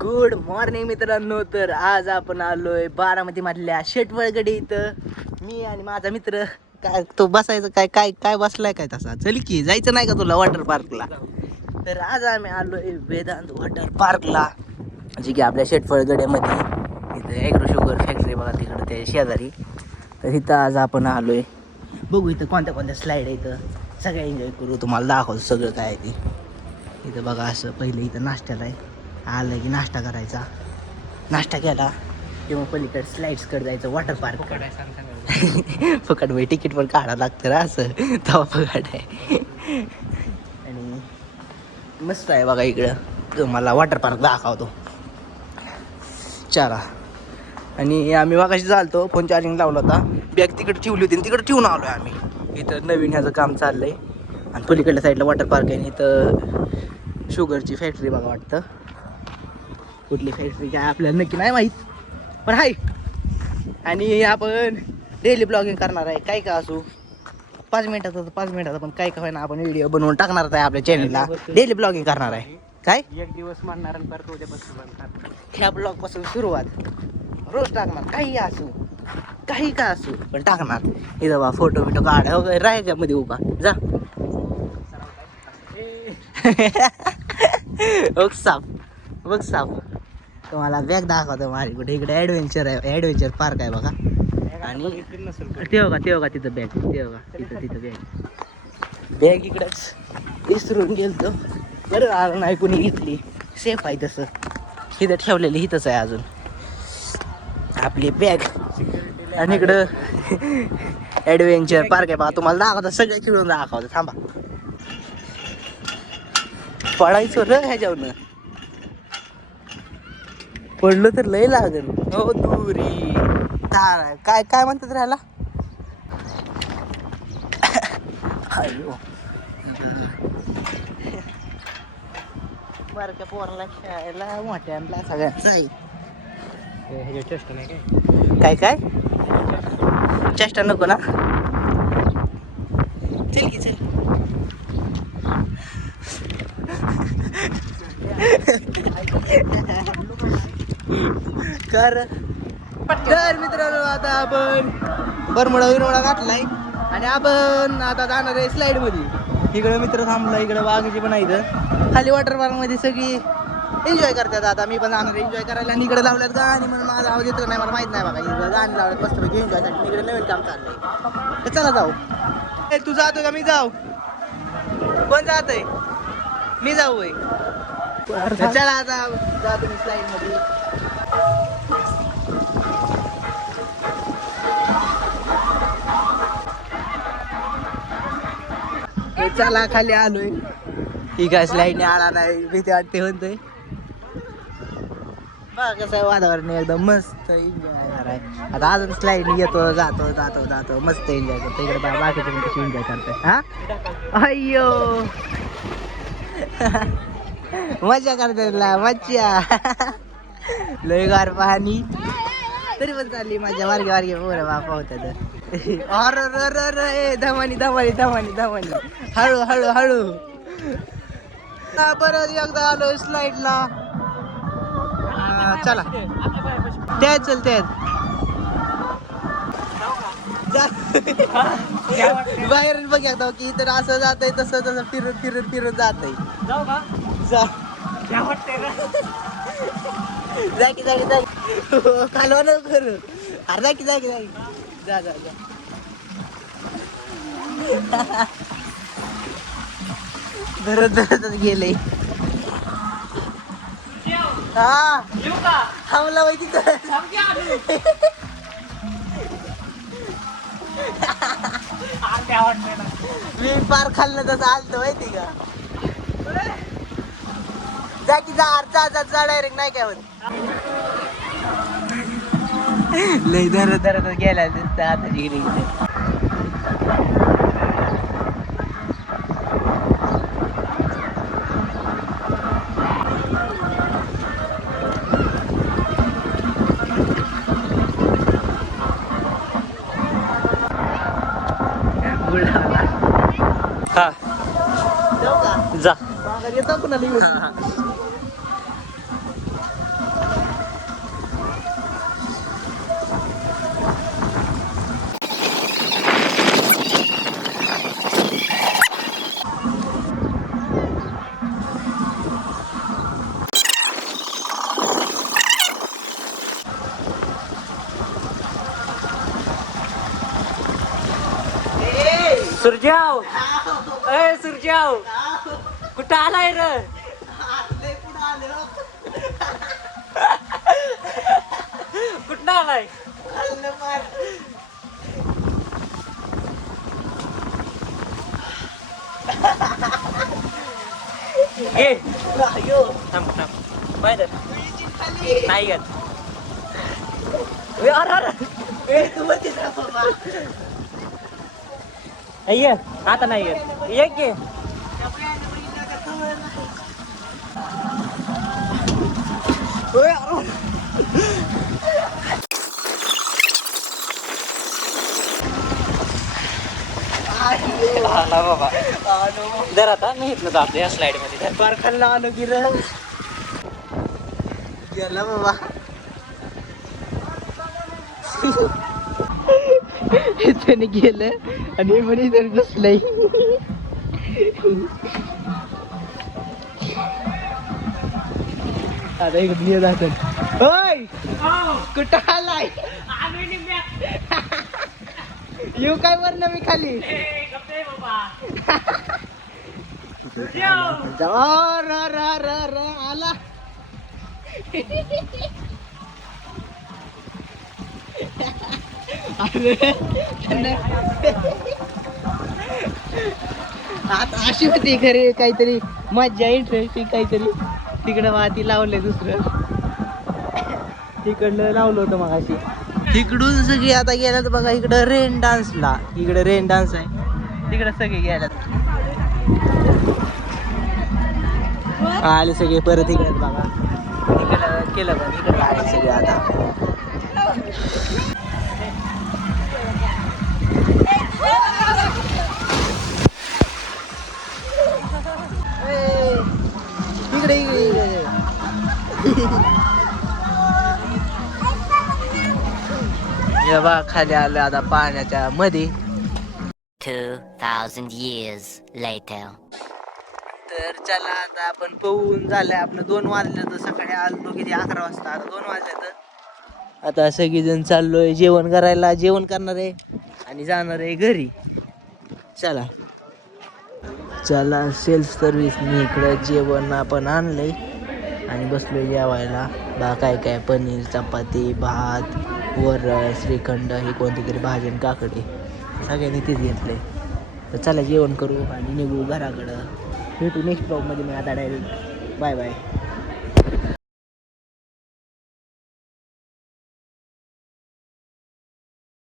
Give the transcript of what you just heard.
Good morning मित्रांनो. तर आज आपण आलोय बारामती मधल्या शेटवळगडी इथं. मी आणि माझा मित्र. काय तो बसायचं काय काय काय बसलाय काय तसा. चल की जायचं नाही का तुला वॉटर पार्कला. तर आज आम्ही आलोय वेदांत वॉटर पार्कला, जी की आपल्या शेटवळगड्यामध्ये इथं ॲग्रो शुगर फॅक्टरी बघा तिकडे ते शेजारी. तर इथं आज आपण आलोय. बघू इथं कोणत्या कोणत्या स्लाईड आहे. इथं सगळं एन्जॉय करू. तुम्हाला दाखवतो सगळं काय आहे ते. इथं बघा असं पहिले इथं नाश्त्याला आहे. आलं की नाश्ता करायचा. नाश्ता केला किंवा पलीकडे स्लाईड्सकडे जायचं वॉटर पार्क. फुकट बाई तिकीट पण काढावं लागतं ना असं. तेव्हा फुकट आहे. आणि मस्त आहे बघा इकडं. तुम्हाला वॉटर पार्क दाखवतो चारा. आणि आम्ही मागाशी चालतो फोन चार्जिंग लावला होता. बॅग तिकडे ठेवली होती तिकडे ठेवून आलो आहे आम्ही. इथं नवीन ह्याचं काम चाललंय. आणि पलीकडल्या साईडला वॉटर पार्क आहे. इथं शुगरची फॅक्टरी बघा वाटतं. कुठली फॅक्टरी काय आपल्याला नक्की नाही माहीत पण आहे. आणि आपण डेली ब्लॉगिंग करणार आहे. काय का असू 5 मिनिटाचा पण काय का होईना आपण व्हिडिओ बनवून टाकणार आहे आपल्या चॅनलला. डेली ब्लॉगिंग करणार आहे. काय एक दिवस मारणार आणि परत उद्यापासून बंद करणार. ह्या ब्लॉग पासून सुरुवात. रोज टाकणार काही असू काही का असू पण टाकणार. इथं बा फोटो बिटो काढ वगैरे राहायच्यामध्ये उभा जा. बघ साप बघ साप. तुम्हाला बॅग दाखवतो माझी कुठे. इकडे ॲडव्हेंचर आहे. ॲडव्हेंचर पार्क आहे बघा. आणि ते बघा तिथं बॅग. तिथं बॅग इकडंच विसरून गेलतो. बरं आलं नाही कुणी घेतली. सेफ आहे तसं. इथं ठेवलेली इथंच आहे अजून आपली बॅग. आणि इकडं ॲडव्हेंचर पार्क आहे बघा. तुम्हाला दाखवतो सगळं खेळून दाखवतो. थांबा पडायचं र ह्याच्यावरनं. पडलं तर लय लागेल. हो दुरी तार काय काय म्हणतात राहायला. अयो बारक्या पोराला खेळायला मोठ्यांना सगळ्यांचा आहे. चेष्टा नाही काय काय काय चेष्टा नको ना. चल की चल. तर मित्रांनो आता आपण बरमुडा विरमुडा घातलाय आणि आपण आता जाणार आहे स्लाईड मध्ये. इकडे मित्र थांबला. इकडे वाघची पण आहे. इथं खाली वॉटर पार्क मध्ये सगळी एन्जॉय करतात. आता मी पण जाणार एन्जॉय करायला. आणि इकडे लावल्यात गाणी म्हणून माझा आवाज येतो नाही मला माहित नाही बघा. इकडे गाणी लावल्यात मस्तपैकी एन्जॉयसाठी. इकडे नवीन काम चाललंय. तर चला जाऊ. तू जातो का मी जाऊ. कोण जात आहे. मी जाऊ होय. चला आता जातो मी स्लाईड मध्ये. चला खाली आलोय. ही काय स्लाईडने आला नाही भीती वाटते म्हणतोय. बघा कसं आहे वातावरण एकदम मस्त एन्जॉय आहे. आता अजून स्लाईड येतो जातो मस्त एन्जॉय करतो. इकडे बाकीचे पण कशी एन्जॉय करतोय. हा अय्यो मजा करते मज्जा. लय गार पाणी तरी पण चालली माझ्या वारगे पोरं बापा होत्या. अरे धमानी हळू परत एकदा आलो स्लाईडला. चला त्यात चल त्यात बाहेर बघ एकदा की इतर असं जात आहे तसं फिरून जात आहे. जा कालवा न करू. अरे जा धरत गेले. हा थांबला बाई तिथं. मी पार खाल्लं तसं आलतं माहिती का. जा डायरेक्ट नाही काय होत. लय धरत गेला आता जिकडे. बुडाला हा जाऊ का जा माघारी येतो कुणाला येऊन सुरजाव ए सुरजाव कुठं आलाय र कुठं आलाय घे थांब थांब पाहिजे नाही घेत ये आता नाही येत ये की आला बाबा जर आता मी इथनं जातो या स्लाइड मध्ये कारखान्याला आलो की र गेला बाबा त्याने गेलं आणि म्हणे तर बसलंय आता इकडे जातात होय कुठं आलाय येऊ काय वरण मी खाली आला आता अशी होती घरी काहीतरी मज्जा इंटरेस्टिंग काहीतरी तिकडं वाती लावलंय दुसरं तिकडलं लावलं होतं मग अशी तिकडून सगळी आता गेल्यात बघा इकडं रेन डान्सला इकडे रेन डान्स आहे तिकडे सगळे गेल्यात आले सगळे परत इकडे बघा इकडं केलं पण इकडे आले सगळे आता इकडे हे बघा खाली आलं आता पाण्याच्या मध्ये 2,000 years later. तर चला आता आपण पोहून झालंय आपलं 2 वाजले तर सकाळी आलो किती 11 वाजता आता 2 वाजले तर आता सगळीजण चाललोय जेवण करायला जेवण करणार आहे आणि जाणार आहे घरी चला चला सेल्फ सर्व्हिसने इकडं जेवण आपण आणलंय आणि बसलोय जेवायला बा काय काय पनीर चपाती भात वरण श्रीखंड ही कोणती तरी भाजी आणि काकडी सगळ्यांनी तेच घेतलंय तर चला जेवण करू आणि निघू घराकडं भेटू नेक्स्ट ब्लॉगमध्ये मी आता डायरेक्ट बाय बाय